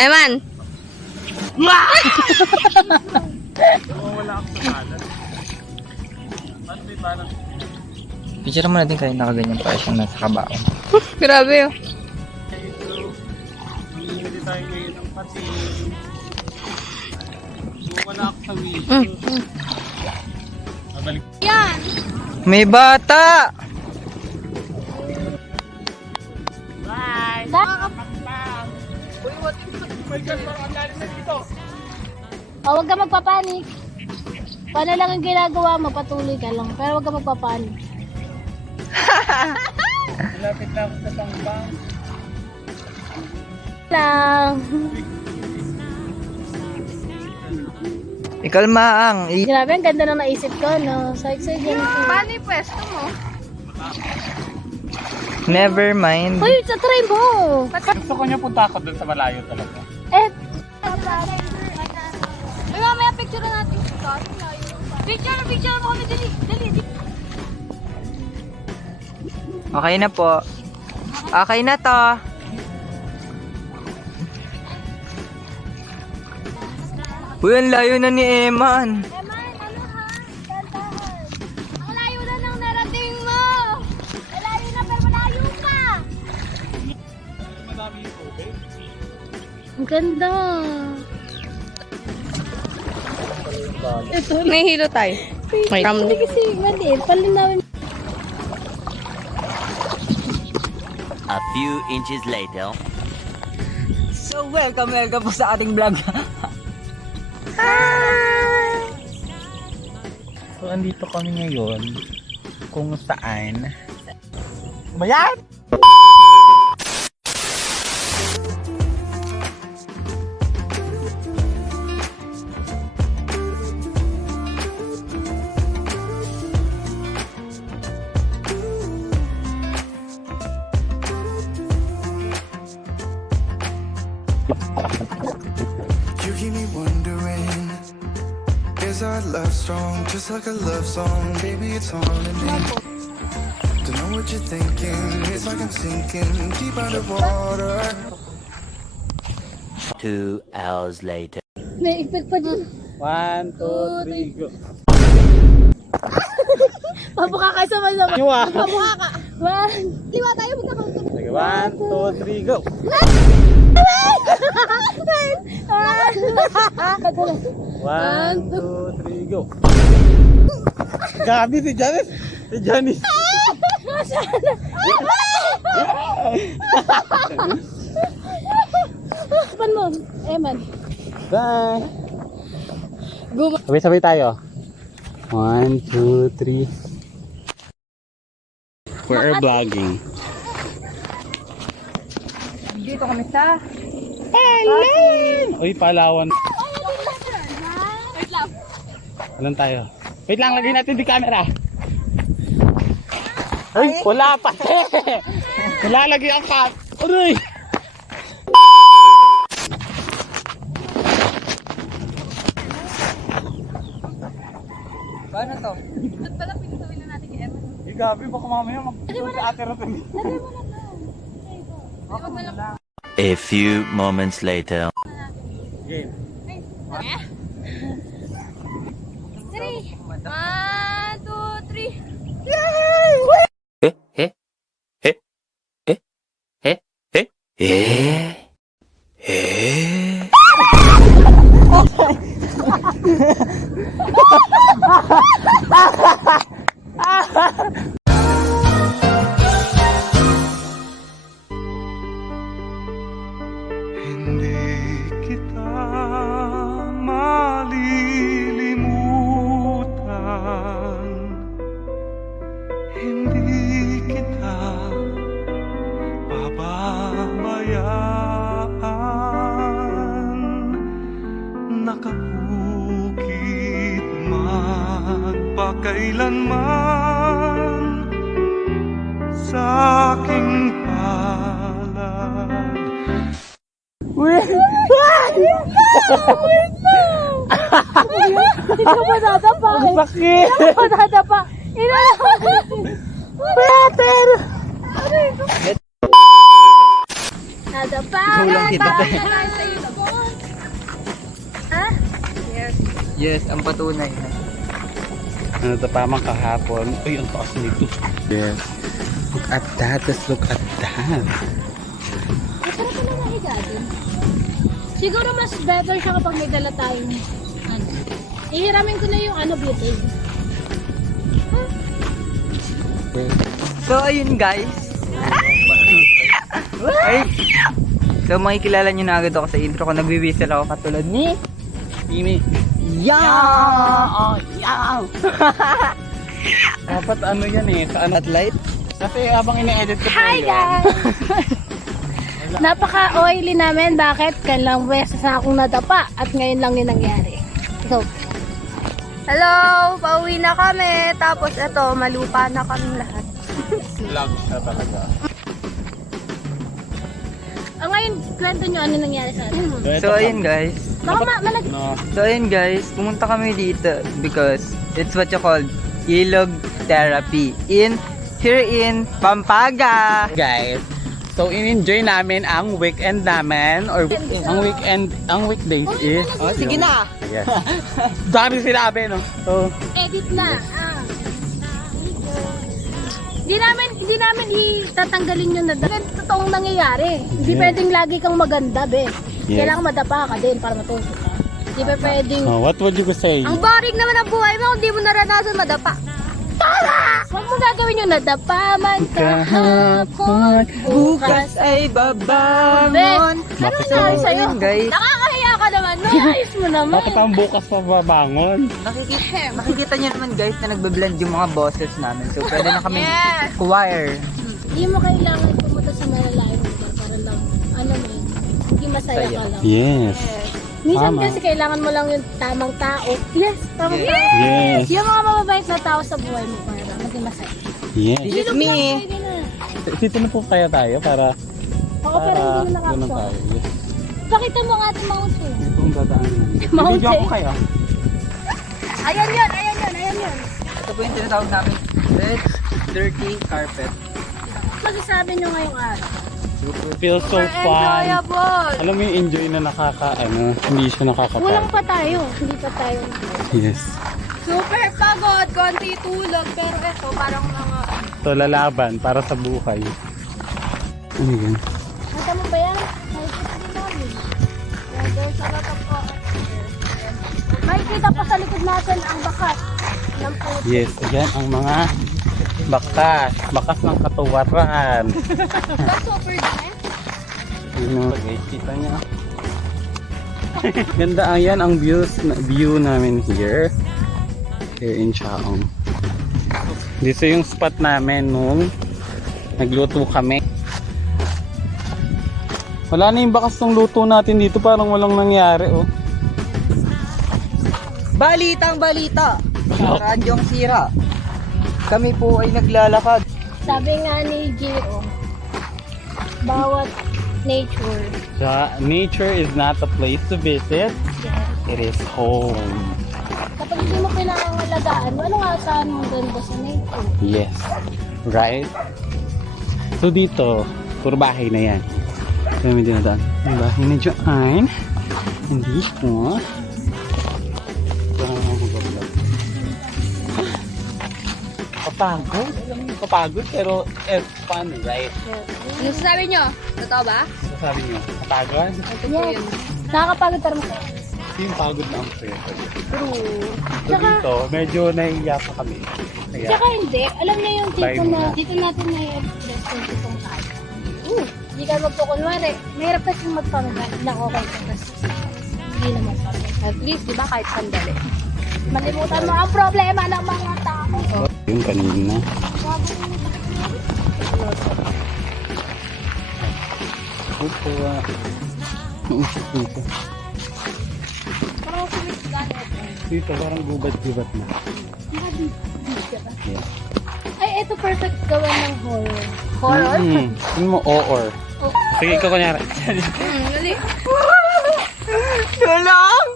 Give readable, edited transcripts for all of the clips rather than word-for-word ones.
Eman! Wala ako sa kanan. Ano may balance? Picture mo natin kayo nakaganyan pa siyang nasa kabao. Grabe oh. Okay, so, hindi tayo ngayon ng pati. Wala ako sa wheel. Mabalik. Yan! May bata! Bye! Uy, what is it? Oh my God, parang ang lalim na dito. Oh, huwag ka magpapanik. Paano lang ang ginagawa mo, patuloy ka lang. Pero huwag ka magpapanik. Malapit na ako sa tangbang. Lang. Ikalmaang. Grabe, ang ganda na naisip ko, no? Side-side yan. Paano yung pwesto mo? Never mind. Uy, sa try mo. Gusto ko niya punta ako dun sa malayo talaga. Eh, Uy, mamaya picture na natin. Picture mo kami. Dali. Okay na po. Okay na to. Uy, ang layo na ni Eman. Eman, ano ha? Dandahan. Ang layo na ng narating mo. Malayo na, pero malayo pa. Madami yung tubig. Ang ganda. Ito, May hilo tayo. Wait. hindi kasi maliit. Palinawin. A few inches later. So, welcome po sa ating vlog. So, andito kami ngayon kung saan. Bayan! You keep me wondering, is our love strong? Just like a love song, baby, it's haunting me. Don't know what you're thinking, it's like I'm sinking deep underwater. 2 hours later. May effect pa dyan. 1, 2, 3, go. Pabuka ka sama-sama. Iwa! Pabuka ka. One. Liwa tayo, magkakaroon. Sige, 1, 2, 3, go! 1, 2, 3, go! Gabi si Janice! Si Janice! Pan mo, Eman. Bye! Sabay-sabay tayo. 1, 2, 3. We're vlogging. Dito kami sa... Uy, Palawan. Wait lang. Alam tayo. Wait lang, lagay natin di camera. Ay, wala pa. Wala lagi ang cut. Aray! Paano to? At pala pinitawin na natin kay Emma. Eh, Gabi, baka mamaya mag-doon sa ate Rotin. A few moments later. Game. Three. 1, 2, 3. Eh? Eh? Eh? Eh? Eh? Eh? Eh? Eh? Hindi kita malilimutan, hindi kita pababayaan, nakabukid magpakailanman sa aking palad. Hindi ka pa dadapa. Sakit! Hindi ka pa dadapa. Peter! Nadapa. Kulang kita. Nadapa. Yes, ang patunay na. Ano tapamang kahapon. Uy, ang taas nito. Yes. Look at that. Let's look at that. Masarap ko na mahiga din. Siguro mas better siya kapag may dala tayong ano. Ihiramin ko na yung butane. So, ayun guys. Ay. So, makikilala nyo na agad ako sa intro ko. Nagwi-whistle ako katulad ni Mimi. Yeah! Yeah! Dapat ano yan eh. Sa ano? At light. Kasi habang ina-edit ko Hi guys! Napaka-oily namin. Bakit? Kailang beses na akong nadapa at ngayon lang yung nangyari. So, Hello! Pauwi na kami. Tapos eto, malupa na kami lahat. Vlog siya talaga. ngayon, kwento nyo ano nangyari sa atin. So, ayun guys. Baka No. So, ayun guys. Pumunta kami dito because it's what you call ilog therapy here in Pampanga. Guys, so in-enjoy namin ang weekend namin or ang weekdays is Oh, sige na. yes. Dami sinabi no. So edit na. Hindi namin itatanggalin yung nadapa. Totoong nangyayari. Hindi Yeah. pwedeng lagi kang maganda, be. Yes. Kailangan madapa ka din para matuto ka. Hindi pa pwedeng... what would you say? Ang boring naman ang buhay mo kung di mo naranasan madapa. Huwag mo gagawin yung nadapa man kahapon. Bukas ay babangon. Ano Bakit nangyari So, sa'yo? ayun guys. Nakakahiya ka naman, no? Ayos mo naman. Bakit ang bukas pa babangon? Makikita nyo naman guys na nagbe-blend yung mga bosses namin. So, pwede na kami Yes. choir. Hindi mo kailangan pumunta sa malalayong lugar para lang, hindi masaya ka lang. Yes. Minsan Tama. kasi kailangan mo lang yung tamang tao. Yes, tamang tao. Yes. Yung mga mababait na tao sa buhay mo para maging masaya. Yes. This is me. Pwede na. Dito na po kaya tayo para Ako pero hindi mo ganun nakapso. tayo. Yes. Pakita mo ang ating mountain. Ito ang dadaanan. Mountain. Video ako kayo. Ayan yun. Ito po yung tinatawag namin red dirty carpet. Masasabi nyo ngayong araw. Feels so fun. Enjoyable. Alam mo yung enjoy na hindi siya nakakapagod. Kulang pa tayo. Hindi pa tayo. Yes. Super pagod, konti tulog. Pero eto, parang mga... So lalaban para sa buhay. Ano yan? Nasa mo ba yan? Nakikita din namin. There's a lot of... Makikita pa sa likod natin ang bakas ng puso. Yes, yan ang mga bakas ng katuwaran. That's super nice. Guys, kita niya. Ganda yan ang view namin here in Chaong. Dito yung spot namin nung nagluto kami. Wala na yung bakas ng luto natin dito, parang walang nangyari oh. Balitang balita! Radyong sira. Kami po ay naglalakad. Sabi nga ni Gio, bawat nature, Nature is not a place to visit, it is home. kapag hindi mo pinangangalagaan, walang asahan mong ganda sa nature. Yes, right? So dito, puro bahay na yan. Kami dinadaan. Ang bahay na dyan. Hindi ko. Papagod. Papagod pero it's fun, right? Ano sasabi nyo? Totoo ba? So sabi niyo, papagod? Yes. Nakakapagod pero masaya. Yung pagod na ang presyo. True. So dito, medyo nahihiya pa kami. Kaya, Tsaka hindi. Alam niyo yung tipo Tayo na muna. dito natin na-express yung tipong tayo. Hindi ka magpukunwari. Mahirap kasi magpanggal na okay ka. Tapos hindi naman kami. At least, di ba, kahit sandali. Malimutan mo ang problema ng mga tao. yung kanina. Ito nausap dito. Parang sulit ganit. Dito, parang gubat-gubat na. Yeah. Ay, ito perfect gawin ng horror. Horror? Ano mo, or. Oh. Sige, ikaw kunyari. Dali. Tulong!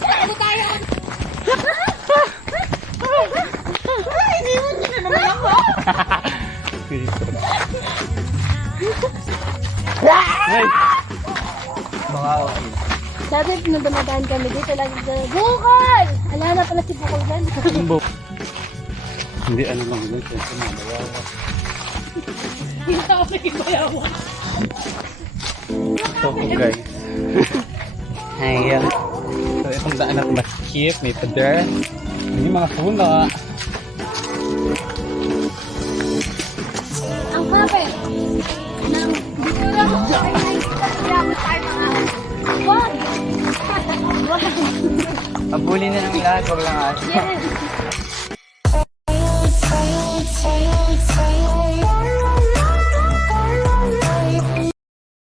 Ano tayo? Ay! Mga okay. Dati nung dumadaan kami dito, lagi sa Bukol! Ala na pala si Bukol dyan. Hindi ano lang yun. Siyempre mabayawa. Hindi na ako nakibayawan. So guys. Ayan. So itong daan at makikip. May pader. May mga puno. Ang kape ng dito lang ako ay nakikita tayo mga wag! Abulin na ng lahat, wag lang ate. Yes!